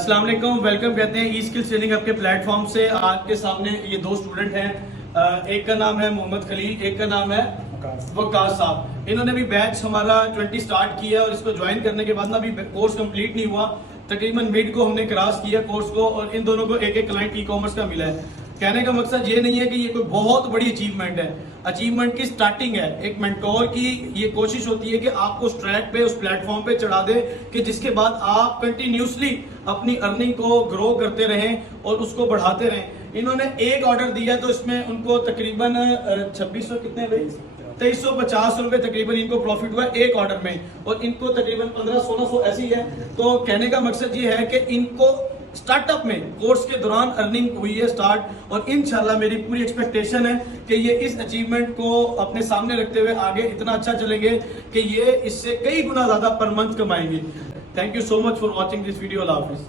السلام علیکم، ویلکم کہتے ہیں ای اسکلز ٹریننگ آپ کے پلیٹ فارم سے۔ آپ کے سامنے یہ دو اسٹوڈنٹ ہیں، ایک کا نام ہے محمد خلیل، ایک کا نام ہے وقاص صاحب۔ انہوں نے بھی بیچ ہمارا 20 سٹارٹ کیا اور اس کو جوائن کرنے کے بعد نا ابھی کورس کمپلیٹ نہیں ہوا، تقریباً مڈ کو ہم نے کراس کیا کورس کو، اور ان دونوں کو ایک ایک کلائنٹ ای کامرس کا ملا ہے۔ کہنے کا مقصد یہ نہیں ہے کہ یہ کوئی بہت بڑی اچیومنٹ ہے، اچیومنٹ کی سٹارٹنگ ہے۔ ایک مینٹور کی یہ کوشش ہوتی ہے کہ آپ کو اس ٹریک پہ، اس پلیٹ فارم پہ چڑھا دے کہ جس کے بعد آپ کنٹینیوسلی اپنی ارننگ کو گرو کرتے رہیں اور اس کو بڑھاتے رہیں۔ انہوں نے ایک آرڈر دیا تو اس میں ان کو تقریباً 2600 کتنے بھائی 2350 روپے تقریباً ان کو پروفٹ ہوا ایک آرڈر میں، اور ان کو تقریباً 1500-1600 ایسی ہے۔ تو کہنے کا مقصد یہ ہے کہ ان کو سٹارٹ اپ میں کورس کے دوران ارننگ ہوئی ہے سٹارٹ، اور انشاءاللہ میری پوری ایکسپیکٹیشن ہے کہ یہ اس اچیومنٹ کو اپنے سامنے رکھتے ہوئے آگے اتنا اچھا چلیں گے کہ یہ اس سے کئی گنا زیادہ پر منتھ کمائیں گے۔ Thank you so much for watching this video. اللہ حافظ۔